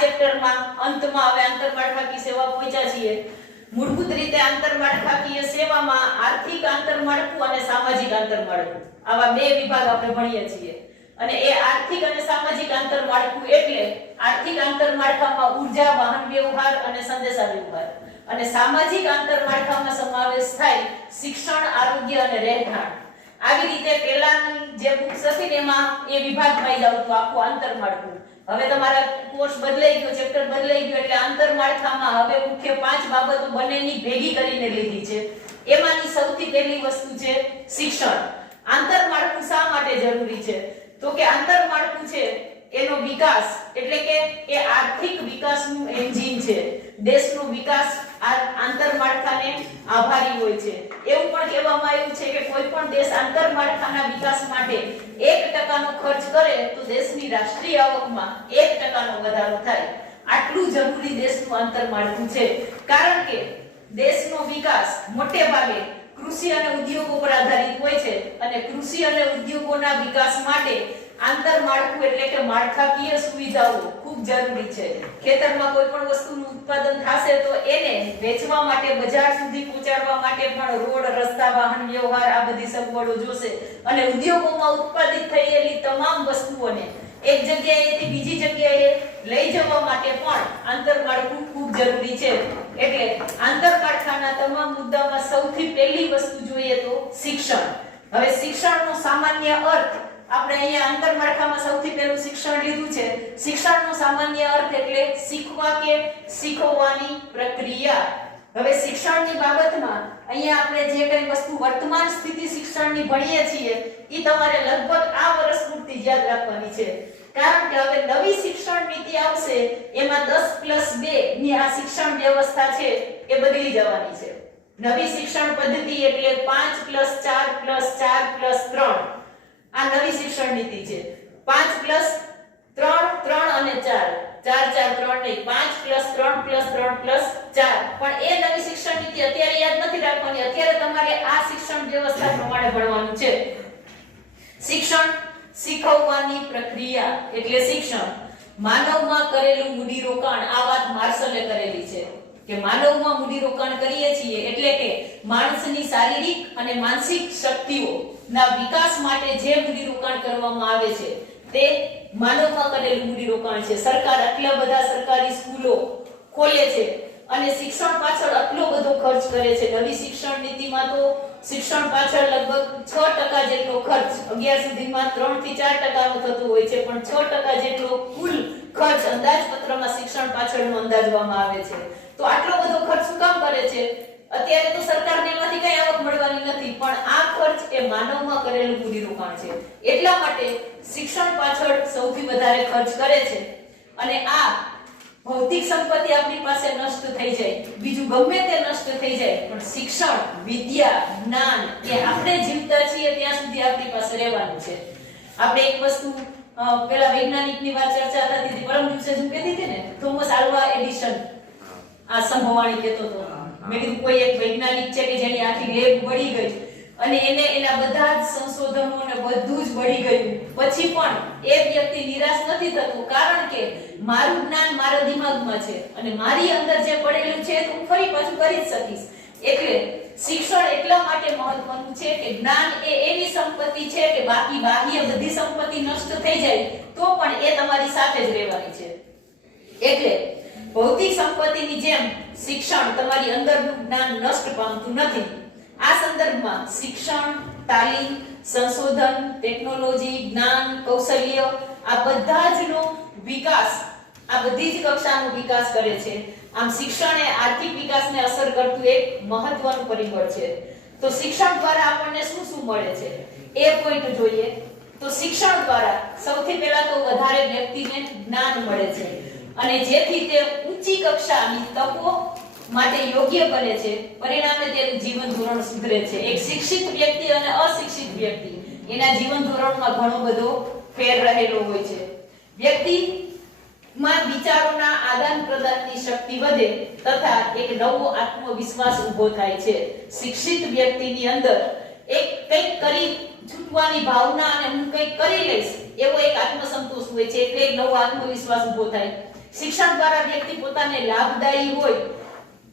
ચેપ્ટરમાં અંતમાં હવે આંતરમાળખાકીય સેવા પહોંચ્યા છીએ। મૂળભૂત રીતે આંતરમાળખાકીય સેવામાં આર્થિક આંતરમાળખું અને સામાજિક આંતરમાળખું આવા બે વિભાગ આપણે ભણીએ છીએ। અને એ આર્થિક અને સામાજિક આંતરમાળખું એટલે આર્થિક આંતરમાળખામાં ઊર્જા, વાહન વ્યવહાર અને સંદેશા વ્યવહાર, અને સામાજિક આંતરમાળખામાં સમાવેશ થાય શિક્ષણ, આરોગ્ય અને રહેઠાણ। આવી રીતે પહેલાની જે બુક્સ હતી એમાં એ વિભાગમાં આવતું આખું આંતરમાળખું। હવે તમારા કોર્સ બદલાઈ ગયો, ચેપ્ટર બદલાઈ ગયો એટલે આંતરમાળખામાં હવે મુખ્ય 5 બાબતો બંનેની ભેગી કરીને લીધી છે। એમાંની સૌથી પહેલી વસ્તુ છે શિક્ષણ। આંતરમાળખું શા માટે જરૂરી છે? તો કે આંતરમાળખું છે એનો વિકાસ એટલે કે એ આર્થિક વિકાસનું એન્જિન છે। દેશનો વિકાસ આ આંતરમાળખાને આભારી હોય છે। એવું પણ કહેવામાં આવ્યું છે કે કોઈ પણ દેશ આંતરમાળખાના વિકાસ માટે 1% ખર્ચ કરે તો દેશની રાષ્ટ્રીય આવકમાં 1% વધારો થાય। આટલું જરૂરી દેશનું આંતરમાળખું છે, કારણ કે દેશનો વિકાસ મોટે ભાગે કૃષિ અને ઉદ્યોગો પર આધારિત હોય છે, અને કૃષિ અને ઉદ્યોગોના વિકાસ માટે આંતરમાળખું એટલે કે માળખાકીય સુવિધાઓ ખૂબ જરૂરી છે। ખેતરમાં કોઈ પણ વસ્તુનું ઉત્પાદન થશે તો એને વેચવા માટે, બજાર સુધી પહોંચાડવા માટે પણ રોડ, રસ્તા, વાહન વ્યવહાર આ બધી સગવડો જોશે, અને ઉદ્યોગોમાં ઉત્પાદિત થયેલી તમામ વસ્તુઓને એક જગ્યાએથી બીજી જગ્યાએ લઈ જવા માટે પણ આંતરમાળખું ખૂબ જરૂરી છે। એટલે આંતરમાળખાના તમામ મુદ્દામાં સૌથી પહેલી વસ્તુ જોઈએ તો શિક્ષણ। હવે શિક્ષણનો સામાન્ય અર્થ આપણે અહીંયા આંતરમાળખામાં સૌથી પહેલું શિક્ષણ લીધું છે। શિક્ષણનો સામાન્ય અર્થ એટલે શીખવા કે શીખવવાની પ્રક્રિયા। હવે શિક્ષણની બાબતમાં અહીંયા આપણે જે કઈ વસ્તુ વર્તમાન સ્થિતિ શિક્ષણની ભણીએ છીએ એ તમારે લગભગ આ વર્ષ પૂરતી યાદ રાખવાની છે, કારણ કે હવે નવી શિક્ષણ નીતિ આવશે એમાં 10+2 ની આ શિક્ષણ વ્યવસ્થા છે એ બદલી જવાની છે। નવી શિક્ષણ પદ્ધતિ એટલે 5+4+4+3 આ નવી શિક્ષણ નીતિ છે। 5+3 3 અને 4 4 4 3 નહીં, 5+3+3+4 પણ એ નવી શિક્ષણ નીતિ અત્યારે યાદ નથી રાખવાની, અત્યારે તમારે આ શિક્ષણ વ્યવસ્થા પ્રમાણે ભણવાનું છે। શિક્ષણ શીખવવાની પ્રક્રિયા એટલે શિક્ષણ। માનવમાં કરેલું મૂડીરોકાણ, આ વાત માર્શલે કરેલી છે કે માનવમાં મૂડીરોકાણ કરીએ છીએ એટલે કે માણસની શારીરિક અને માનસિક શક્તિઓના વિકાસ માટે જે મૂડીરોકાણ કરવામાં આવે છે તે માનવમાં કરેલું મૂડીરોકાણ છે। સરકાર આટલા બધા સરકારી સ્કૂલો ખોલે છે અને શિક્ષણ પાછળ આટલો બધો ખર્ચ કરે છે। નવી શિક્ષણ નીતિમાં તો શિક્ષણ પાછળ લગભગ 6% જેટલો ખર્ચ 11 સુધીમાં 3 થી 4% નો થતો હોય છે, પણ 6% જેટલો કુલ ખર્ચ અંદાજપત્રમાં શિક્ષણ પાછળનો અંદાજવામાં આવે છે। તો આટલો બધો ખર્ચ શું કામ કરે છે? અત્યારે તો સરકારને એમાંથી કઈ આવક મળવાની નથી, પણ આ ખર્ચ એ માનવમાં કરેલું મૂડીરોકાણ છે, એટલા માટે શિક્ષણ પાછળ સૌથી વધારે ખર્ચ કરે છે। અને આ ભૌતિક સંપત્તિ આપણી પાસે નષ્ટ થઈ જાય, બીજું ગમે તે નષ્ટ થઈ જાય, પણ શિક્ષણ, વિદ્યા, જ્ઞાન એ આપણે જીવતા છીએ ત્યાં સુધી આપણી પાસે રહેવાનું છે। આપણે એક વસ્તુ પેલા વૈજ્ઞાનિકની વાત ચર્ચા થતી હતી, પરમ દિવસે હું કહેતી હતી ને, થોમસ આલ્વા એડિશન આ સંભવાણી કહેતો હતો। મેં કીધું કોઈ એક વૈજ્ઞાનિક છે કે જેની આખી લેબ બળી ગઈ અને એને એના બધા જ સંશોધનો ને બધું જ બળી ગયું, પછી પણ એ વ્યક્તિ નિરાશ નથી થતો, કારણ કે મારું જ્ઞાન મારા દિમાગમાં છે અને મારી અંદર જે પડેલું છે તો હું ફરી પાછું કરી જ શકીશ। એટલે શિક્ષણ એટલા માટે મહત્વનું છે કે જ્ઞાન એ એવી સંપત્તિ છે કે બાકી બાહ્ય બધી સંપત્તિ નષ્ટ થઈ જાય તો પણ એ તમારી સાથે જ રહેવાની છે। એટલે ભૌતિક સંપત્તિની જેમ શિક્ષણ તમારી અંદરનું જ્ઞાન નષ્ટ પામતું નથી। આ સંદર્ભમાં શિક્ષણ, તાલીમ, સંશોધન, ટેકનોલોજી, જ્ઞાન, કૌશલ્ય આ બધા જનો વિકાસ, આ બધી જ કક્ષાનો વિકાસ કરે છે। આમ શિક્ષણ એ આર્થિક વિકાસને અસર કરતું એક મહત્વનું પરિબળ છે। તો શિક્ષણ દ્વારા આપણને શું શું મળે છે એ પોઈન્ટ જોઈએ તો શિક્ષણ દ્વારા સૌથી પહેલા તો વધારે વ્યક્તિને જ્ઞાન મળે છે અને જેથી તે ઊંચી કક્ષાની તકો માટે યોગ્ય બને છે, પરિણામે તેનું જીવન ધોરણ સુધરે છે। એક શિક્ષિત વ્યક્તિ અને અશિક્ષિત વ્યક્તિ એના જીવન ધોરણમાં ઘણો બધો ફેર રહેલો હોય છે। વ્યક્તિમાં વિચારોના આદાન પ્રદાનની શક્તિ વધે તથા એક નવો આત્મવિશ્વાસ ઊભો થાય છે। શિક્ષિત વ્યક્તિની અંદર એક કંઈક કરી છૂટવાની ભાવના અને હું કંઈક કરી લઈશ એવો એક આત્મસંતોષ હોય છે, એટલે એક નવો આત્મવિશ્વાસ ઊભો થાય। શિક્ષણ દ્વારા વ્યક્તિ પોતાને લાભદાયી હોય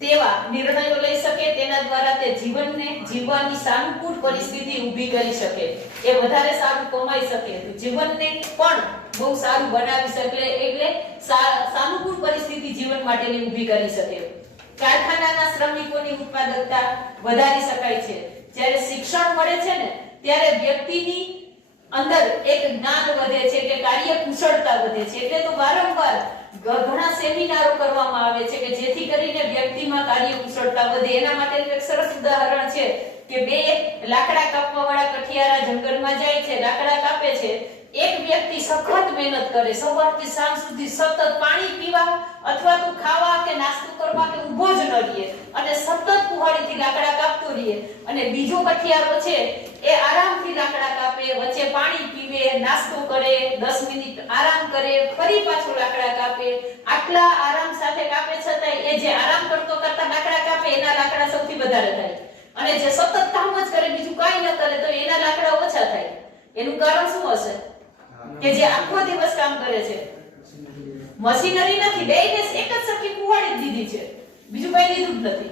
તેવા નિર્ણયો લઈ શકે, તેના દ્વારા તે જીવનને જીવવાની સાનુકૂળ પરિસ્થિતિ ઊભી કરી શકે, એ વધારે સારું કમાઈ શકે, જીવનને પણ બહુ સારું બનાવી શકે, એટલે સાનુકૂળ પરિસ્થિતિ જીવન માટેની ઊભી કરી શકે. કારખાનાના શ્રમિકોની ઉત્પાદકતા વધારી શકાય છે. જ્યારે શિક્ષણ મળે છે ને ત્યારે વ્યક્તિની અંદર એક જ્ઞાન વધે છે કે કાર્ય કુશળતા વધે છે. એટલે તો વારંવાર ઘણા સેમિનારો કરવામાં આવે છે કે જેથી કરીને વ્યક્તિમાં કાર્ય કુશળતા વધે. એના માટેનું એક સરસ ઉદાહરણ છે કે બે લાકડા કાપવા વાળા કઠિયારા જંગલમાં જાય છે, લાકડા કાપે છે. એક વ્યક્તિ સખત મહેનત કરે, સવારથી સાંજ સુધી સતત પાણી પીવા અથવા તો ખાવા કે નાસ્તો કરવા કે ઊભો જ ન રહે અને સતત કુહાડીથી લાકડા કાપતો રહે, અને બીજો કઠિયારો છે એ આરામથી લાકડા કાપે, વચ્ચે પાણી પીવે, નાસ્તો કરે, 10 મિનિટ આરામ કરે, ફરી પાછો લાકડા કાપે. આટલા આરામ સાથે કાપે છતાંય એ જે આરામ કરતા લાકડા કાપે એના લાકડા સૌથી વધારે થાય, અને જે સતત કામ જ કરે બીજું કાંઈ ન કરે તો એના લાકડા ઓછા થાય. એનું કારણ શું હશે? કે જે આખો દિવસ કામ કરે છે. મશીનરી નથી, બેયને એક જ સરખી કુવાડી દીધી છે, બીજું કઈ લીધું જ નથી.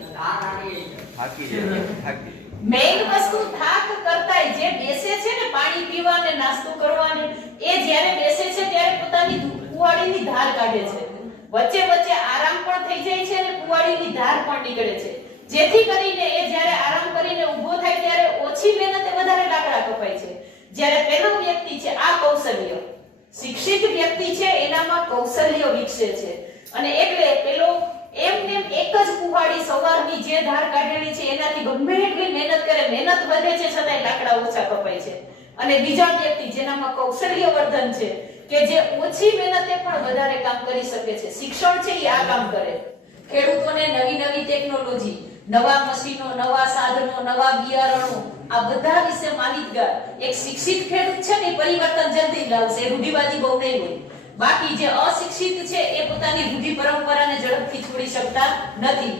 મેઈન વસ્તુ થાક કરતાય જે બેસે છે ને પાણી પીવા ને નાસ્તો કરવા ને, એ જ્યારે બેસે છે ત્યારે પોતાની કુવાડીની ધાર કાઢે છે, વચ્ચે વચ્ચે આરામ પણ થઈ જાય છે અને કુવાડીની ધાર પણ નીકળે છે, જેથી કરીને એ જ્યારે આરામ કરીને ઊભો થાય ત્યારે ઓછી મહેનતે વધારે લાકડા કપાય છે. જ્યારે પેલો વ્યક્તિ છે આ કૌશલ્ય, શિક્ષિત વ્યક્તિ છે એનામાં કૌશલ્ય વિકસે છે, અને એટલે પેલો એમને એક જ કુવાડી સવારની જે ધાર કાઢેલી છે એનાથી ગમે એટલી મહેનત કરે, મહેનત વધે છે છતાંય લાકડા ઓછા કપાય છે. અને બીજા વ્યક્તિ જેનામાં કૌશલ્ય વર્ધન છે કે જે ઓછી મહેનતે પણ વધારે કામ કરી શકે છે, શિક્ષણ છે એ આ કામ કરે. ખેડૂતોને નવી નવી ટેકનોલોજી, નવા મશીનો, નવા સાધનો, નવા બિયારણો, આ બધા વિશે માહિતગાર એક શિક્ષિત ખેડૂત છે ને પરિવર્તન જલ્દી લાવશે, રૂઢિવાદી બહુ નહીં હોય. બાકી જે અશિક્ષિત છે એ પોતાની રૂઢિ પરંપરાને ઝડપથી છોડી શકતા નથી.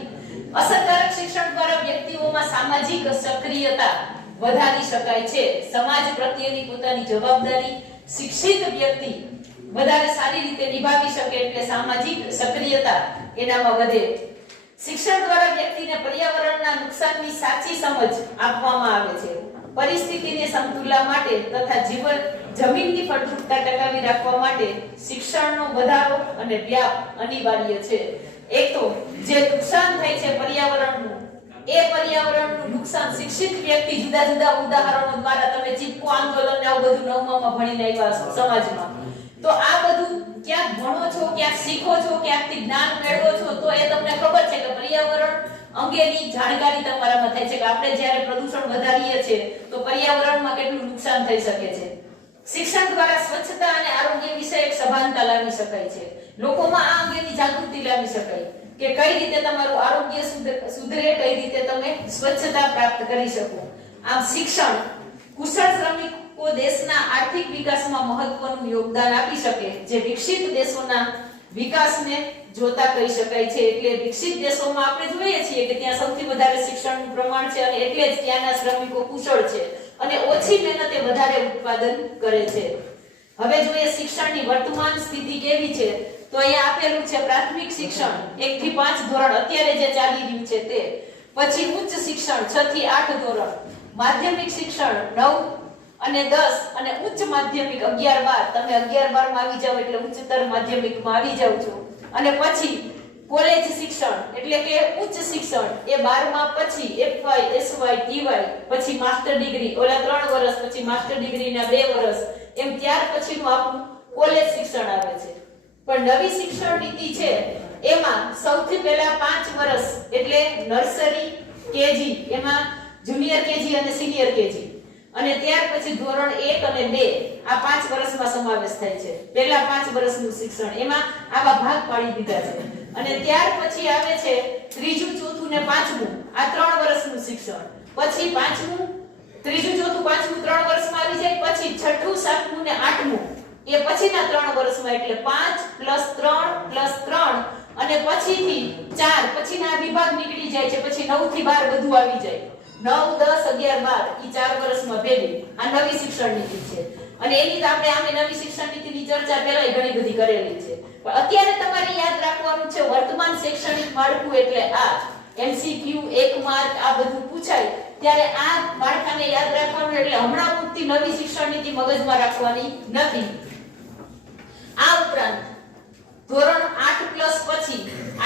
અસરકારક શિક્ષણ દ્વારા વ્યક્તિઓમાં સામાજિક સક્રિયતા વધારી શકાય છે. સમાજ પ્રત્યેની પોતાની જવાબદારી શિક્ષિત વ્યક્તિ વધારે સારી રીતે નિભાવી શકે એટલે સામાજિક સક્રિયતા એનામાં વધે. શિક્ષણ દ્વારા વ્યક્તિને પર્યાવરણના નુકસાનની સાચી સમજ આપવામાં આવે છે. પરિસ્થિતિને સમતુલા માટે તથા જમીનની ફળદ્રુપતા ટકાવી રાખવા માટે શિક્ષણનો વધારો અને વ્યાપ અનિવાર્ય છે. એક તો જે નુકસાન થાય છે પર્યાવરણનું, એ પર્યાવરણનું નુકસાન શિક્ષિત વ્યક્તિ જુદા જુદા ઉદાહરણો દ્વારા, તમે ચીપકો આંદોલન ને આવું બધું 9માં ભણીને આવ્યા છો સમાજમાં, તો આ બધું ક્યાંક ભણો છો, ક્યાંક શીખો છો, ક્યાંકથી જ્ઞાન મેળવો છો, તો એ તમને ખબર છે કે પર્યાવરણ અંગેની જાણકારી તમારામાં થાય છે કે આપણે જ્યારે પ્રદૂષણ વધારીએ છીએ તો પર્યાવરણમાં કેટલું નુકસાન થઈ શકે છે. શિક્ષણ દ્વારા સ્વચ્છતા અને આરોગ્ય વિશે એક સભાનતા લાવી શકાય છે. લોકોમાં આ અંગેની જાગૃતિ લાવી શકાય કે કઈ રીતે તમારું આરોગ્ય સુધરે, કઈ રીતે તમે સ્વચ્છતા પ્રાપ્ત કરી શકો. આમ શિક્ષણ કુશળ શ્રમિકો દેશના આર્થિક વિકાસમાં મહત્વનું યોગદાન આપી શકે, જે વિકસિત દેશોના વિકાસને જોતા કહી શકાય છે. એટલે વિકસિત દેશોમાં આપણે જોઈએ છીએ કે ત્યાં સૌથી વધારે શિક્ષણનું પ્રમાણ છે, અને એટલે જ ત્યાંના શ્રમિકો કુશળ છે અને ઓછી મહેનતે વધારે ઉત્પાદન કરે છે. હવે જોઈએ શિક્ષણની વર્તમાન સ્થિતિ કેવી છે, તો અહીંયા આપેલું છે પ્રાથમિક શિક્ષણ 1 થી 5 ધોરણ અત્યારે જે ચાલી રહ્યું છે તે, પછી ઉચ્ચ શિક્ષણ 6 થી 8 ધોરણ, માધ્યમિક શિક્ષણ 9 અને 10, અને ઉચ્ચ માધ્યમિક 11 12. તમે 11 12 માં આવી જાવ એટલે ઉચ્ચતર માધ્યમિકમાં આવી જાવ છો. અને પછી કોલેજ શિક્ષણ એટલે કે ઉચ્ચ શિક્ષણ એ 12માં પછી FY SY TY, પછી માસ્ટર ડિગ્રી, ઓલા 3 વર્ષ, પછી માસ્ટર ડિગ્રીના 2 વર્ષ, એમ ત્યાર પછીનું આપણું કોલેજ શિક્ષણ આવે છે. પણ નવી શિક્ષણ નીતિ છે એમાં સૌથી પહેલા 5 વર્ષ એટલે નર્સરી, કેજી, એમાં જુનિયર કેજી અને સિનિયર કેજી, અને ત્યાર પછી ધોરણ 1 અને 2, આ 5 વર્ષમાં સમાવેશ થાય છે. પહેલા 5 વર્ષનું શિક્ષણ એમાં આવા ભાગ પાડી દીધા છે. અને ત્યાર પછી આવે છે ત્રીજું, ચોથું ને પાંચમું, આ 3 વર્ષનું શિક્ષણ. પછી પાંચમું, ત્રીજું, ચોથું, પાંચમું 3 વર્ષમાં આવી જાય. પછી છઠ્ઠું, સાતમું ને આઠમું એ પછીના 3 વર્ષમાં, એટલે 5 + 3 + 3, અને પછીથી 4 પછીના વિભાગ નીકળી જાય છે. પછી 9 થી 12 બધું આવી જાય. 9 10 11 12 ઈ 4 વર્ષમાં ભેગું આ નવી શિક્ષણ નીતિ છે. અને એની તો આપણે આમે નવી શિક્ષણ નીતિની ચર્ચા પહેલા ઘણી બધી કરેલી છે, પણ અત્યારે તમારે યાદ રાખવાનું છે વર્તમાન શૈક્ષણિક માળખું એટલે આ MCQ 1 માર્ક આ બધું પૂછાય ત્યારે આ માળખાને યાદ રાખવાનું, એટલે હમણાં પૂરતી નવી શિક્ષણ નીતિ મગજમાં રાખવાની નથી. આ ઉપરાંત ધોરણ 8+ પછી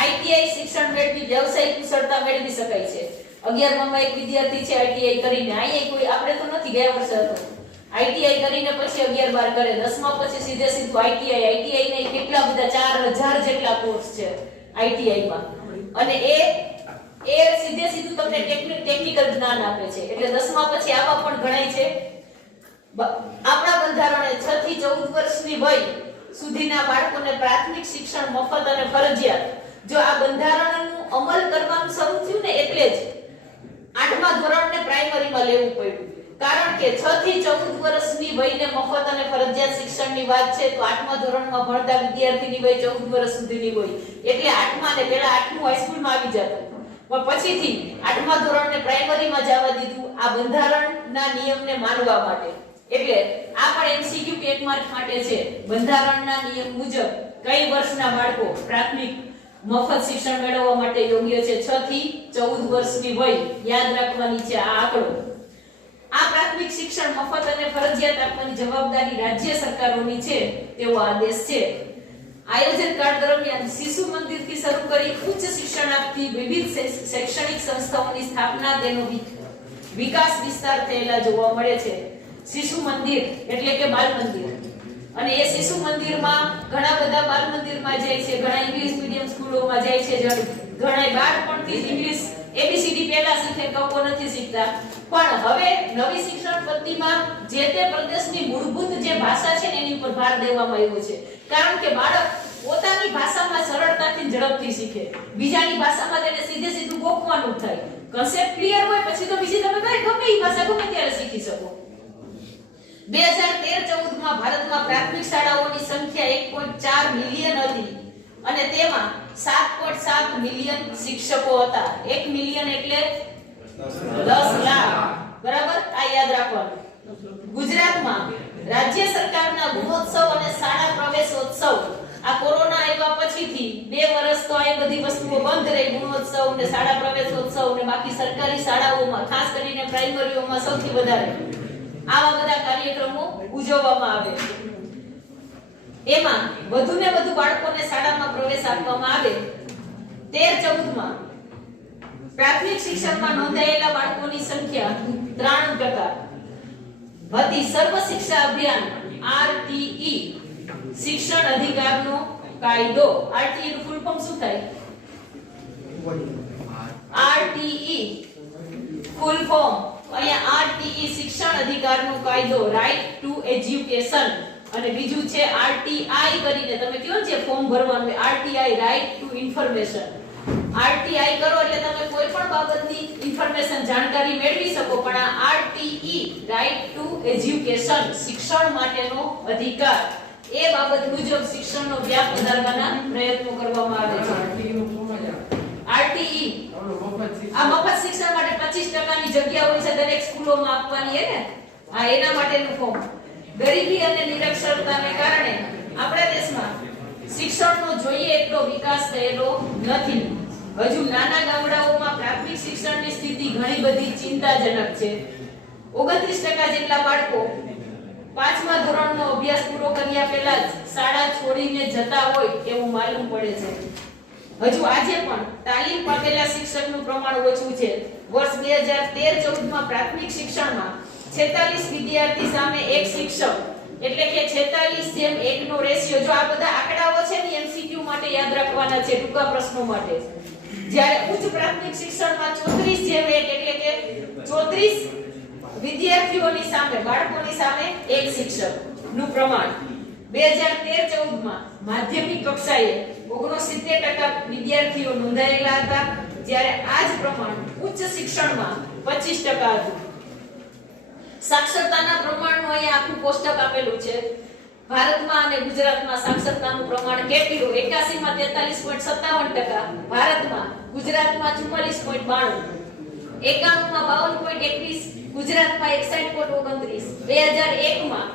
ITI શિક્ષણ મેળવી વ્યવસાયિક કુશળતા મેળવી શકાય છે. 11 માં એક વિદ્યાર્થી છે ITI કરીને, અહીંયા કોઈ આપણે તો નથી ગયા વર્ષે હતો, ITI કરીને પછી 11-12 કરે, 10મા પછી સીધે સીધું ITI ને કેટલા બધા 4000 જેટલા કોર્સ છે ITI માં, અને એ સીધે સીધું તમને ટેકનિકલ જ્ઞાન આપે છે. એટલે 10મા પછી આવા પણ ગણાય છે. આપણા બંધારણે 6 થી 14 વર્ષની વય સુધીના બાળકોને પ્રાથમિક શિક્ષણ મફત અને ફરજિયાત. જો આ બંધારણનું અમલ કરવાનું શરૂ થયું ને એટલે જ 8મા ધોરણને પ્રાઇમરીમાં લેવું પડ્યું, કારણ કે 6 થી 14 વર્ષની વયને મફત અને ફરજિયાત શિક્ષણની વાત છે તો 8મા ધોરણમાં ભણતા વિદ્યાર્થીની વય 14 વર્ષ સુધીની હોય, એટલે 8મા ને પહેલા 8મું હાઈસ્કૂલમાં આવી જતું, પણ પછીથી 8મા ધોરણને પ્રાઇમરીમાં જવા દીધું આ બંધારણના નિયમને માનવા માટે. એટલે આ પણ MCQ 1 માર્ક માટે છે. બંધારણના નિયમ મુજબ કઈ વર્ષના બાળકો પ્રાથમિક મફત શિક્ષણ મેળવવા માટે યોગ્ય છે? 6 થી 14 વર્ષની વય યાદ રાખવાની છે આ આંકડો. આ પ્રાથમિક શિક્ષણ મફત અને ફરજિયાત આપવાની જવાબદારી રાજ્ય સરકારોની છે તેવો આદેશ છે. આયોજન કાળ દરમિયાન શિશુ મંદિરથી શરૂ કરી ઉચ્ચ શિક્ષણ આપતી વિવિધ શૈક્ષણિક સંસ્થાઓની સ્થાપના, તેનો વિકાસ વિસ્તાર થયેલા જોવા મળે છે. શિશુ મંદિર એટલે કે બાલ મંદિર, અને એ શિશુ મંદિરમાં ઘણા બધા બાલ મંદિરમાં જાય છે, ઘણા ઇંગ્લિશ મીડિયમ સ્કૂલોમાં જાય છે, ઘણા બાળપણથી ઇંગ્લિશ ABCD પહેલા શીખે, કકો નથી શીખતા. પણ હવે નવી શિક્ષણ પદ્ધતિમાં જે તે પ્રદેશની મૂળભૂત જે ભાષા છે એની ઉપર ભાર દેવામાં આવ્યો છે, કારણ કે બાળક પોતાની ભાષામાં સરળતાથી ઝડપથી શીખે, બીજાની ભાષામાં તેને સીધે સીધું ગોખવાનું થાય. કન્સેપ્ટ ક્લિયર હોય પછી તો બીજી તમે ગમે એ ભાષા ગમે ત્યારે શીખી શકો. 2013-14 માં ભારતમાં પ્રાથમિક શાળાઓની સંખ્યા 1.4 મિલિયન હતી અને તેમાં 7.7 મિલિયન શિક્ષકો હતા. 1 મિલિયન એટલે 10 લાખ, બરાબર? આ યાદ રાખવાનું. ગુજરાતમાં રાજ્ય સરકારના ગુણોત્સવ અને શાળા પ્રવેશોત્સવ આ કોરોના આવ્યા પછીથી 2 વર્ષ તો આ બધી વસ્તુઓ બંધ રહી, ગુણોત્સવ ને શાળા પ્રવેશોત્સવ ને બાકી સરકારી શાળાઓમાં ખાસ કરીને પ્રાઇમરીઓમાં સૌથી વધારે આવા બધા કાર્યક્રમો ઉજવવામાં આવે. એમાં વધુને વધુ બાળકોને શાળામાં પ્રવેશ આપવામાં આવે. 13-14 માં પ્રાથમિક શિક્ષણમાં નોંધાયેલા બાળકોની સંખ્યા 93% હતી. સર્વ શિક્ષા અભિયાન RTE શિક્ષણ અધિકારનો કાયદો. RTE નું ફૂલ ફોર્મ શું થાય? RTE ફૂલ ફોર્મ અહીંયા RTE શિક્ષણ અધિકારનો કાયદો, રાઇટ ટુ એજ્યુકેશન, અને બીજું છે RTI કરીને તમે કયો છે ફોર્મ ભરવાનું, RTI right to information. RTI કરો એટલે તમે કોઈ પણ બાબતની ઇન્ફોર્મેશન જાણકારી મેળવી શકો, પણ આ RTE રાઇટ ટુ એજ્યુકેશન શિક્ષણ માટેનો અધિકાર, એ બાબત મુજબ શિક્ષણનો વ્યાપ વધારવાના પ્રયત્નો કરવામાં આવે છે. RTE આ મફત શિક્ષણ માટે 25% ની જગ્યા હોય છે દરેક સ્કૂલોમાં આપવાની, હે ને? આ એના માટેનું ફોર્મ. ગરીબી અને નિરક્ષરતાને કારણે આપણા દેશમાં શિક્ષણનો જોઈએ એટલો વિકાસ થયેલો નથી. હજુ નાના ગામડાઓમાં પ્રાથમિક શિક્ષણની સ્થિતિ ઘણી બધી ચિંતાજનક છે. 29% જેટલા બાળકો 5મા ધોરણનો અભ્યાસ પૂરો કર્યા પહેલા જ શાળા છોડીને જતા હોય એવું માલુમ પડે છે. હજુ આજે પણ તાલીમ પામેલા શિક્ષકનું પ્રમાણ ઓછું છે. વર્ષ 2013-14 માં પ્રાથમિક શિક્ષણમાં 46 વિદ્યાર્થી સામે 1 શિક્ષક, એટલે કે 46:1 નો રેશિયો. જો આ બધા આંકડાઓ છે ને MCQ માટે યાદ રાખવાના છે, ટૂંકા પ્રશ્નો માટે. જ્યારે ઉચ્ચ પ્રાથમિક શિક્ષણમાં 34:1 એટલે કે 34 વિદ્યાર્થીઓની સામે, બાળકોની સામે 1 શિક્ષક નું પ્રમાણ. 2013-14 માં માધ્યમિક કક્ષાએ 69% વિદ્યાર્થીઓ નોંધાયેલા હતા, જ્યારે આ જ પ્રમાણ ઉચ્ચ શિક્ષણમાં 25% હતું. સાક્ષરતાના પ્રમાણનું અહીં આખું કોષ્ટક આપેલું છે. ભારતમાં અને ગુજરાતમાં સાક્ષરતાનું પ્રમાણ કેટલું? 81 માં 43.57%, ભારતમાં, ગુજરાતમાં 44.92, 91 માં 52.21, ગુજરાતમાં 61.29, 2001 માં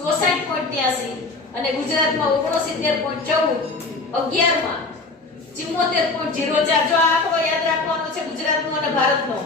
64.83 અને ગુજરાતમાં 69.14, 11માં 74.04. જો આ આંકડો યાદ રાખવાનો છે ગુજરાતનો અને ભારતનો.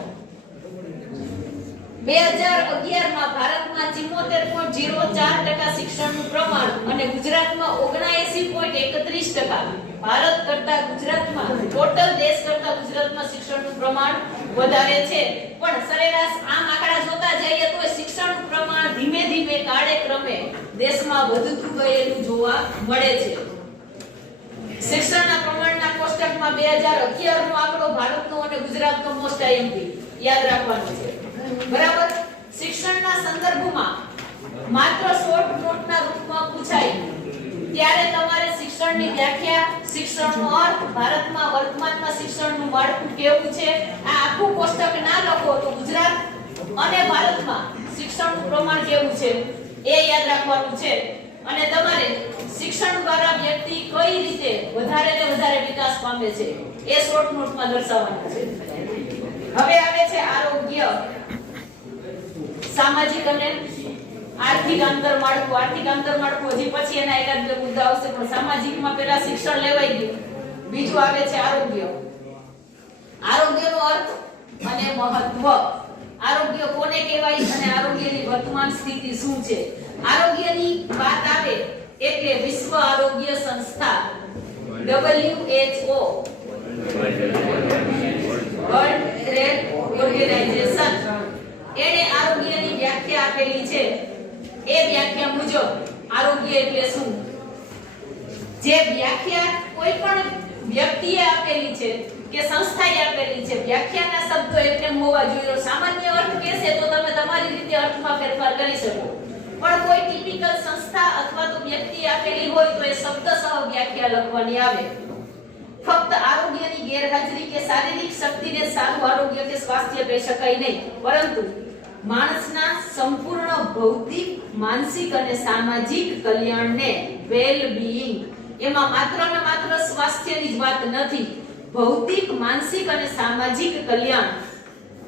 2011માં ભારતમાં 74.04% શિક્ષણનું પ્રમાણ અને ગુજરાતમાં 79.31%. ભારત કરતા ગુજરાતમાં ટોટલ દેશ કરતા ગુજરાતમાં શિક્ષણનું પ્રમાણ વધારે છે. પણ સરેરાશ આમ આંકડા જોતા જઈએ તો શિક્ષણનું પ્રમાણ ધીમે ધીમે કાળે ક્રમે દેશમાં વધતું ગયેલું જોવા મળે છે. શિક્ષણના પ્રમાણના કોષ્ટકમાં 2011 નો આંકડો ભારતનો અને ગુજરાતનો મોસ્ટ આઈએમપી યાદ રાખવાનું છે. બરાબર. શિક્ષણના સંદર્ભમાં માત્ર શોર્ટ નોટના રૂપમાં પૂછાય ત્યારે તમારે શિક્ષણની વ્યાખ્યા, શિક્ષણનો અર્થ, ભારતમાં વર્તમાનમાં શિક્ષણનું માળખું કેવું છે, આ આખું કોષ્ટક ના લખો તો ગુજરાત અને ભારતમાં શિક્ષણનું પ્રમાણ કેવું છે એ યાદ રાખવાનું છે. અને તમારે શિક્ષણ દ્વારા વ્યક્તિ કઈ રીતે વધારે ને વધારે વિકાસ પામે છે એ શોર્ટ નોટમાં દર્શાવવાનું છે. હવે આવે છે આરોગ્ય, સામાજિક અને આર્થિક આંતરમાળખું. આર્થિક આંતરમાળખું હજી પછી એના એકાદ બે મુદ્દા આવશે, પણ સામાજિકમાં પહેલા શિક્ષણ લેવાઈ ગયું. બીજું આવે છે આરોગ્ય. આરોગ્યનો અર્થ અને મહત્વ. આરોગ્ય કોને કહેવાય અને આરોગ્યની વર્તમાન સ્થિતિ શું છે. આરોગ્યની વાત આવે એટલે વિશ્વ આરોગ્ય સંસ્થા WHO, વર્લ્ડ ટ્રેડ ઓર્ગેનાઇઝેશન, એને આરોગ્યની વ્યાખ્યા આપેલી છે. એ વ્યાખ્યા મુજબ આરોગ્ય એટલે શું, જે વ્યાખ્યા કોઈ પણ વ્યક્તિએ આપેલી છે કે સંસ્થાએ આપેલી છે, વ્યાખ્યાના શબ્દો એટલે હોવા જોઈએ. સામાન્ય અર્થ કહેશે તો તમે તમારી રીતે અર્થમાં ફેરફાર કરી શકો, પણ કોઈ ટિપિકલ સંસ્થા અથવા તો વ્યક્તિ આપેલી હોય તો એ શબ્દસહ વ્યાખ્યા લખવાની આવે. ફક્ત આરોગ્યની ગેરહાજરી કે શારીરિક શક્તિને સારું આરોગ્ય કે સ્વાસ્થ્ય કહી શકાય નહીં, પરંતુ માણસના સંપૂર્ણ ભૌતિક, માનસિક અને સામાજિક કલ્યાણને વેલ બીઈંગ, એમાં માત્ર ને માત્ર સ્વાસ્થ્યની જ વાત નથી, ભૌતિક, માનસિક અને સામાજિક કલ્યાણ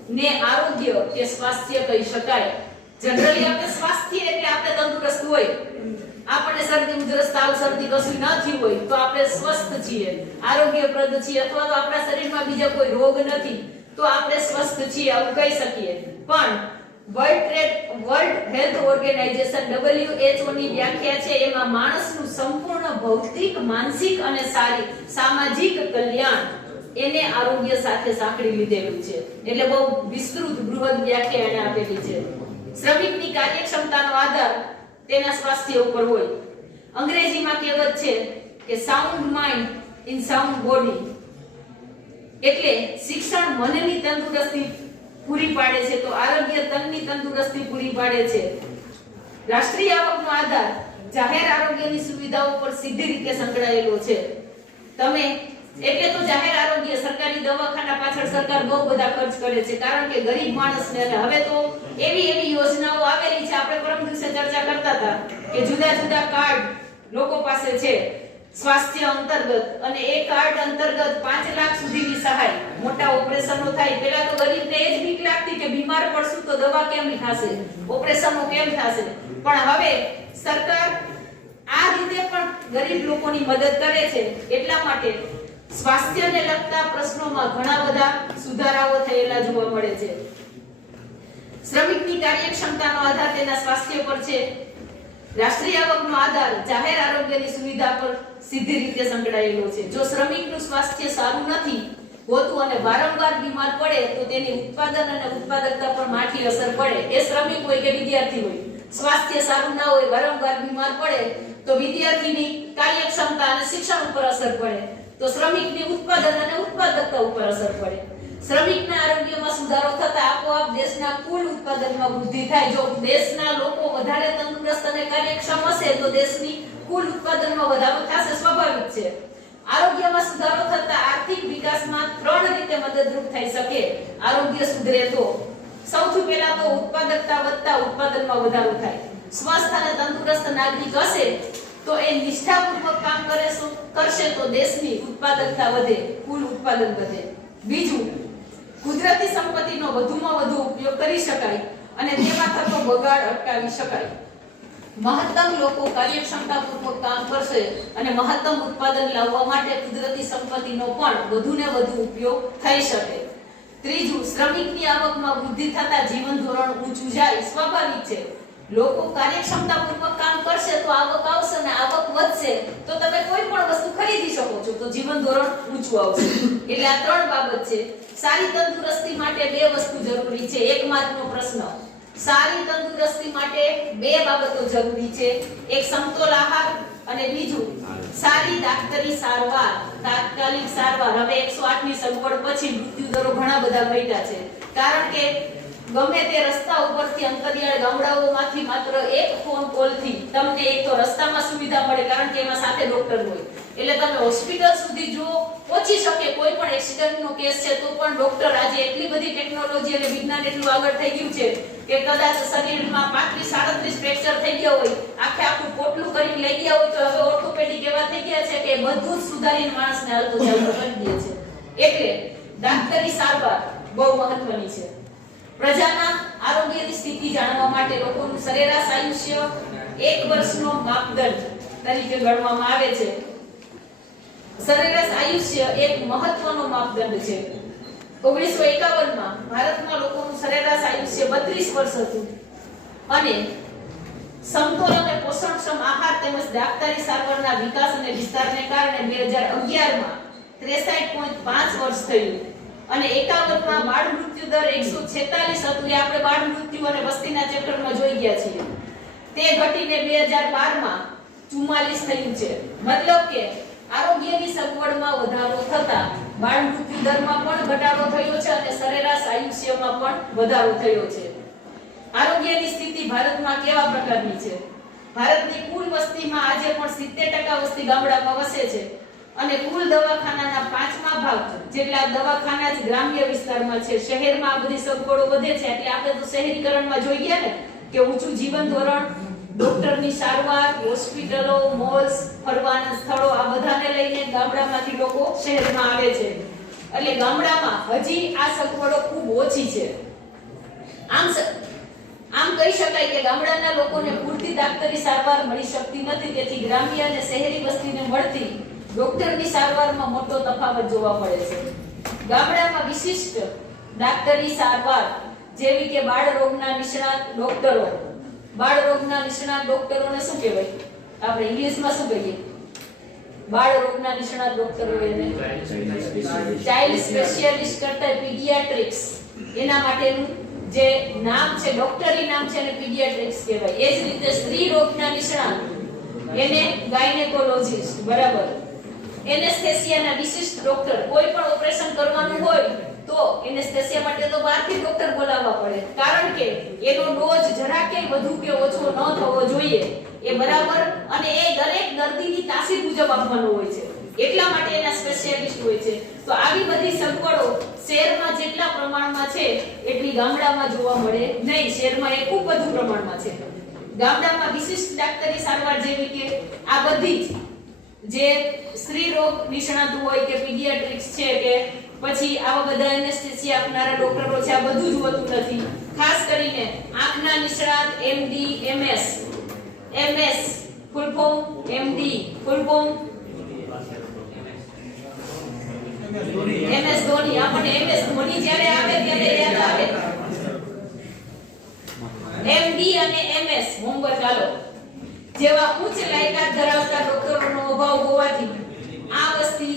ને આરોગ્ય કે સ્વાસ્થ્ય કહી શકાય. જનરલી આપણે સ્વાસ્થ્ય એટલે આપણે તંદુરસ્ત હોય, આપણને શરદી ઉધરસ તાવ શરદી કશું ન થયું હોય તો આપણે સ્વસ્થ છીએ, આરોગ્યપ્રદ છીએ, અથવા તો આપણા શરીરમાં બીજા કોઈ રોગ નથી તો આપણે સ્વસ્થ છીએ આવું કહી શકીએ. પણ વર્લ્ડ હેલ્થ ઓર્ગેનાઇઝેશન WHO ની વ્યાખ્યા છે એમાં માણસનું સંપૂર્ણ ભૌતિક, માનસિક અને સામાજિક કલ્યાણ એને આરોગ્ય સાથે સાંકળી લીધેલું છે. એટલે બહુ વિસ્તૃત બૃહદ વ્યાખ્યા એને આપેલી છે. શ્રમિકની કાર્યક્ષમતાનો આધાર તેના સ્વાસ્થ્ય ઉપર હોય. અંગ્રેજીમાં કહેવત છે કે sound mind in sound body, એટલે શિક્ષણ મનની તંદુરસ્તી પૂરી પાડે છે તો આરોગ્ય તનની તંદુરસ્તી પૂરી પાડે છે. રાષ્ટ્રીય આવકનો આધાર જાહેર આરોગ્યની સુવિધાઓ પર સીધી રીતે સંકળાયેલો છે. તમે એટલે તો જાહેર આરોગ્ય, સરકારી દવાખાના પાછળ સરકાર બહુ બધા ખર્ચ કરે છે, કારણ કે ગરીબ માણસને, અને હવે તો એવી યોજનાઓ આવેલી છે, આપણે પરમ દિવસે ચર્ચા કરતા હતા કે જુદા જુદા કાર્ડ લોકો પાસે છે સ્વાસ્થ્ય અંતર્ગત, અને એ કાર્ડ અંતર્ગત 5 લાખ સુધીની સહાય, મોટા ઓપરેશનો થાય. પહેલા તો ગરીબને એ જ બીક લાગતી કે બીમાર પડશું તો દવા કેમ થશે, ઓપરેશનો કેમ થશે, પણ હવે સરકાર આ રીતે પણ ગરીબ લોકોની મદદ કરે છે. એટલા માટે સ્વાસ્થ્યને લગતા પ્રશ્નોમાં ઘણા બધા સુધારાઓ થયેલા જોવા મળે છે. શ્રમિકની કાર્યક્ષમતાનો આધાર તેના સ્વાસ્થ્ય પર છે. રાષ્ટ્રીય આવકનો આધાર જાહેર આરોગ્યની સુવિધા પર સીધી રીતે સંકળાયેલો છે. જો શ્રમિકનું સ્વાસ્થ્ય સારું નથી હોતું અને વારંવાર બીમાર પડે તો તેની ઉત્પાદન અને ઉત્પાદકતા પર માઠી અસર પડે. એ શ્રમિક હોય કે વિદ્યાર્થી હોય, સ્વાસ્થ્ય સારું ના હોય, વારંવાર બીમાર પડે તો વિદ્યાર્થીની કાર્યક્ષમતા અને શિક્ષણ ઉપર અસર પડે, તો શ્રમિકની ઉત્પાદન અને ઉત્પાદકતા ઉપર અસર પડે. શ્રમિકના આરોગ્યમાં સુધારો થતા આપોઆપ દેશના કુલ ઉત્પાદનમાં વૃદ્ધિ થાય. જો દેશના લોકો વધારે તંદુરસ્ત અને કાર્યક્ષમ હશે તો દેશની કુલ ઉત્પાદનમાં વધારો થશે, સ્વાભાવિક છે. આરોગ્યમાં સુધારો થતા આર્થિક વિકાસમાં 3 રીતે મદદરૂપ થઈ શકે. આરોગ્ય સુધરે તો સૌથી પહેલા તો ઉત્પાદકતા વધતા ઉત્પાદનમાં વધારો થાય. સ્વસ્થ અને તંદુરસ્ત નાગરિક હશે તો એ નિષ્ઠાપૂર્વક કામ કરશે તો દેશની ઉત્પાદકતા વધે, કુલ ઉત્પાદન વધે. બીજું, કુદરતી સંપત્તિનો વધુમાં વધુ ઉપયોગ કરી શકાય અને તેમાં થતો બગાડ અટકાવી શકાય. મહત્તમ લોકો કાર્યક્ષમતાપૂર્વક કામ કરશે અને મહત્તમ ઉત્પાદન લાવવા માટે કુદરતી સંપત્તિનો પણ વધુને વધુ ઉપયોગ થઈ શકે. ત્રીજું, શ્રમિકની આવકમાં વૃદ્ધિ થતા જીવન ધોરણ ઊંચું જાય સ્વાભાવિક છે. લોકો કાર્યક્ષમતાપૂર્વક કામ કરશે તો આવક આવશે અને આવક વધશે તો તમે કોઈ પણ વસ્તુ ખરીદી શકો છો તો જીવન ધોરણ ઊંચું આવશે. એટલે આ ત્રણ બાબત છે. સારી તંદુરસ્તી માટે બે વસ્તુ જરૂરી છે. એકમાત્રનો પ્રશ્ન, સારી તંદુરસ્તી માટે બે બાબતો જરૂરી છે. એક સમતોલ આહાર અને બીજું સારી દાક્તરી સારવાર, તાત્કાલિક સારવાર. હવે 108 ની સગવડ પછી મૃત્યુ દરો ઘણા બધા ઘટ્યા છે, કારણ કે ગમે તે રસ્તા ઉપરથી અંતરિયાળ ગામડાઓમાંથી માત્ર એક ફોન કોલથી તમને એક તો રસ્તામાં સુવિધા મળે, કારણ કે એમાં સાથે ડોક્ટર હોય, એટલે તમે હોસ્પિટલ સુધી જો પહોંચી શકે. કોઈ પણ એક્સિડન્ટનો કેસ છે તો પણ ડોક્ટર, આજે એટલી બધી ટેકનોલોજી અને વિજ્ઞાન એટલું આગળ થઈ ગયું છે કે કદાચ શરીરમાં 35-37 ફ્રેક્ચર થઈ ગયા હોય, આખું પોટલું કરીને લઈ ગયા હોય, તો હવે ઓર્થોપેડિક એવા થઈ ગયા છે કે બધું જ સુધારીને માણસને હાલતો ચાલતો કરી દે છે. એટલે દાક્તરી સારવાર બહુ મહત્વની છે. પ્રજાના આરોગ્યની સ્થિતિ જાણવા માટે લોકોનું સરેરાશ આયુષ્ય 1 વર્ષનો માપદંડ તરીકે ગણવામાં આવે છે. સરેરાશ આયુષ્ય એક મહત્વનો માપદંડ છે. 1951 માં ભારતમાં લોકોનું સરેરાશ આયુષ્ય 32 વર્ષ હતું અને સમતોલ અને પોષણક્ષમ આહાર તેમજ દાક્તરી સારવારના વિકાસ અને વિસ્તારને કારણે 2011 માં 63.5 વર્ષ થયું અને 51 માં બાળ મૃત્યુ દર 146 હતું. એ આપણે બાળ મૃત્યુ અને વસ્તીના ચેપ્ટરમાં જોઈ ગયા છીએ. તે ઘટીને 2012 માં 44 થયું છે. મતલબ કે આરોગ્યની સગવડમાં વધારો થતા બાળ મૃત્યુ દરમાં પણ ઘટાડો થયો છે અને સરેરાશ આયુષ્યમાં પણ વધારો થયો છે. આરોગ્યની સ્થિતિ ભારતમાં કેવા પ્રકારની છે? ભારતની કુલ વસ્તીમાં આજે પણ 70% વસ્તી ગામડામાં વસે છે અને કુલ દવાખાનાના 5મા ભાગ જેટલા દવાખાના જ ગ્રામ્ય વિસ્તારમાં છે. શહેરમાં આ બધી સગવડો વધે છે એટલે આપણે તો શહેરીકરણમાં જોઈ ગયા ને કે ઊંચું જીવન ધોરણ, ડોક્ટરની સારવાર, હોસ્પિટલો, મોલ્સ, ફરવાના સ્થળો, આ બધાને લઈને ગામડામાંથી લોકો શહેરમાં આવે છે. એટલે ગામડામાં હજી આ સગવડો ખૂબ ઓછી છે. આમ કહી શકાય કે ગામડાના લોકોને પૂરતી દાક્તરી સારવાર મળી શકતી નથી. તેથી ગ્રામ્ય અને શહેરી વસ્તીને મળતી ડોક્ટરની સારવારમાં મોટો તફાવત જોવા મળે છે. ગામડામાં વિશિષ્ટ દાક્તરી સારવાર જેવી કે બાળ રોગના નિષ્ણાત ડોક્ટરો, બાળ રોગના નિષ્ણાત ડોક્ટરોને શું કહેવાય? આપણે ઇંગ્લિશમાં શું કહીએ? બાળ રોગના નિષ્ણાત ડોક્ટરો એને ચાઇલ્ડ સ્પેશિયાલિસ્ટ કરતા પીડિયાટ્રિક્સ, એના માટેનું જે નામ છે, ડોક્ટરી નામ છે, એને પીડિયાટ્રિક્સ કહેવાય. એ જ રીતે સ્ત્રી રોગના નિષ્ણાત એને ગાયનેકોલોજિસ્ટ, બરાબર. એનેસ્થેસિયાના વિશિષ્ટ ડોક્ટર, કોઈ પણ ઓપરેશન કરવાનું હોય તો એનેસ્થેસિયા માટે તો બહારથી ડોક્ટર બોલાવવા પડે, કારણ કે એનો ડોઝ જરા કે વધુ કે ઓછો ન થવો જોઈએ, એ બરાબર, અને એ દરેક દર્દીની તાસીર મુજબ આપવાનો હોય છે. એટલા માટે એના સ્પેશિયાલિસ્ટ હોય છે. તો આવી બધી સગવડો શહેરમાં જેટલા પ્રમાણમાં છે એટલી ગામડામાં જોવા મળે નહીં. શહેરમાં એ ખૂબ વધુ પ્રમાણમાં છે. ગામડામાં વિશિષ્ટ દાક્તરી સારવાર જેવી કે આ બધી જે સ્ત્રી રોગ નિષ્ણાત હોય કે પીડિયાટ્રિક્સ છે કે પછી આવા બધા એનેસ્થેસિયા આપનારા ડોક્ટરો છે, આ બધું જ હોતું નથી. ખાસ કરીને આંખના નિષ્ણાત MD, MS, MS full form MD full form MS Dhoni. આપણને એમએસ ધોની જ્યારે આવે ત્યારે યાદ આવે. એમડી અને એમએસ હોમવર્ક ચાલો જેવા ઉચ્ચ લાયકાત ધરાવતા ડોક્ટરોનો અભાવ હોવાથી આ વસ્તી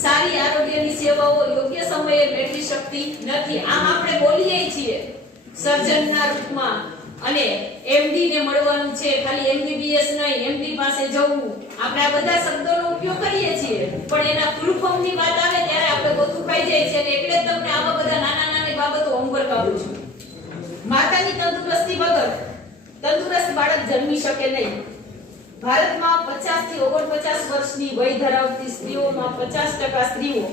સારી આરોગ્યની સેવાઓ યોગ્ય સમયે મેળવી શકતી નથી. આમ આપણે બોલીએ છીએ સર્જનના રૂપમાં અને એમડી ને મળવાનું છે, ખાલી એમબીબીએસ નહીં, એમડી પાસે જવું, આપણે આ બધા શબ્દોનો ઉપયોગ કરીએ છીએ, પણ એના ફૂલ ફોર્મની વાત આવે ત્યારે આપણે બધું ખાઈ જાય છે. એટલે જ તમને આવા બધા નાના નાની બાબતો હોમવર્ક આપું છું. માતાની તંદુરસ્તી વગર તંદુરસ્ત બાળક જન્મી શકે નહીં. ભારતમાં 50 થી 49 વર્ષની વય ધરાવતી સ્ત્રીઓમાં 50% સ્ત્રીઓ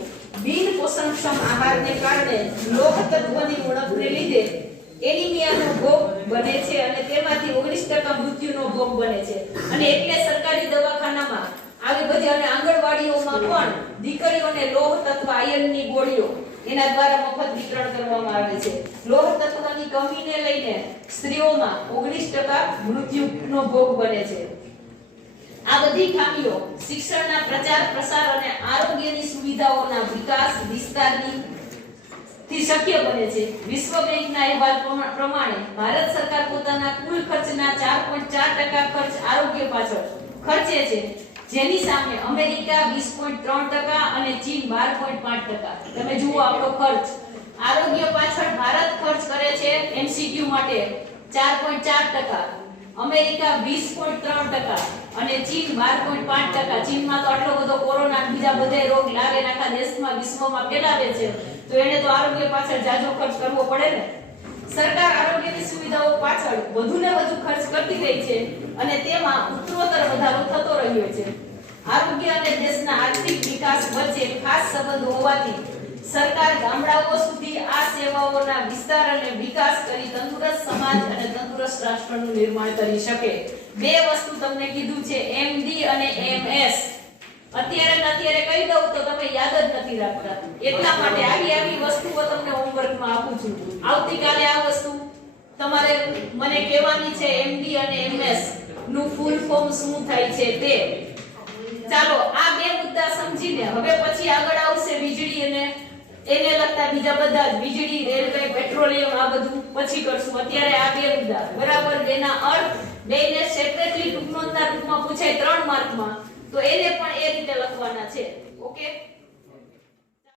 બિન પોષણક્ષમ આહારને કારણે લોહ તત્વની ઉણપને લીધે એનિમિયાનો ભોગ બને છે અને તેમાંથી 19% મૃત્યુનો ભોગ બને છે. અને એટલે સરકારી દવાખાનામાં આવી બધી અને આંગણવાડીઓમાં પણ દીકરીઓને લોહ તત્વ આયર્નની ગોળીઓ એના દ્વારા મફત વિતરણ કરવામાં આવે છે. લોહ તત્વની કમીને લઈને સ્ત્રીઓમાં 19% મૃત્યુનો ભોગ બને છે. આ બધી ખામીઓ શિક્ષણના પ્રચાર પ્રસાર અને આરોગ્યની સુવિધાઓના વિકાસ વિસ્તારની થી શક્ય બને છે. વિશ્વ બેંકના અહેવાલ પ્રમાણે ભારત સરકાર પોતાના કુલ ખર્ચના 4.4% ખર્ચ આરોગ્ય પાછળ ખર્ચે છે, જેની સામે અમેરિકા 20.3% અને ચીન 12.5%. તમે જુઓ આપણો ખર્ચ આરોગ્ય પાછળ ભારત ખર્ચ કરે છે એમસીક્યુ માટે 4.4%, અમેરિકા 20.3% અને ચીન 12.5%. ચીનમાં તો આટલો બધો કોરોના બીજા બધા રોગ લાગે આખા દેશમાં વિશ્વમાં ફેલાવે છે, તો એને તો આરોગ્ય પાછળ જાજો ખર્ચ કરવો પડે ને. સરકાર આરોગ્યની સુવિધાઓ પાછળ વધુને વધુ ખર્ચ કરતી રહી છે અને તેમાં ઉત્તરોત્તર વધારો થતો રહ્યો છે. આરોગ્ય અને દેશના આર્થિક વિકાસ વચ્ચે ખાસ સંબંધ હોવાથી સરકાર ગામડાઓ સુધી આ સેવાઓના વિસ્તાર અને વિકાસ કરી તંદુરસ્ત સમાજ અને તંદુરસ્ત રાષ્ટ્રનું નિર્માણ કરી શકે. બે વસ્તુ તમને કીધું છે, એમડી અને એમએસ. અત્યારે કહી દઉં તો તમે યાદ જ નથી રાખતા, એટલા માટે આવી વસ્તુઓ તમને હોમવર્કમાં આપું છું. આવતીકાલે આ વસ્તુ તમારે મને કહેવાની છે, એમડી અને એમએસ નું ફૂલ ફોર્મ શું થાય છે તે. ચાલો આ બે મુદ્દા સમજીને હવે પછી આગળ આવશે વીજળી અને એને લગતા બીજા બધા જ, વીજળી, રેલવે, પેટ્રોલિયમ, આ બધું પછી કરશું. અત્યારે આ બે મુદ્દા બરાબર, એના અર્થ બેને સેપરેટલી ટૂંકનોંધના રૂપમાં પૂછાય 3 માર્કમાં, તો એને પણ એ રીતે લખવાના છે. ઓકે.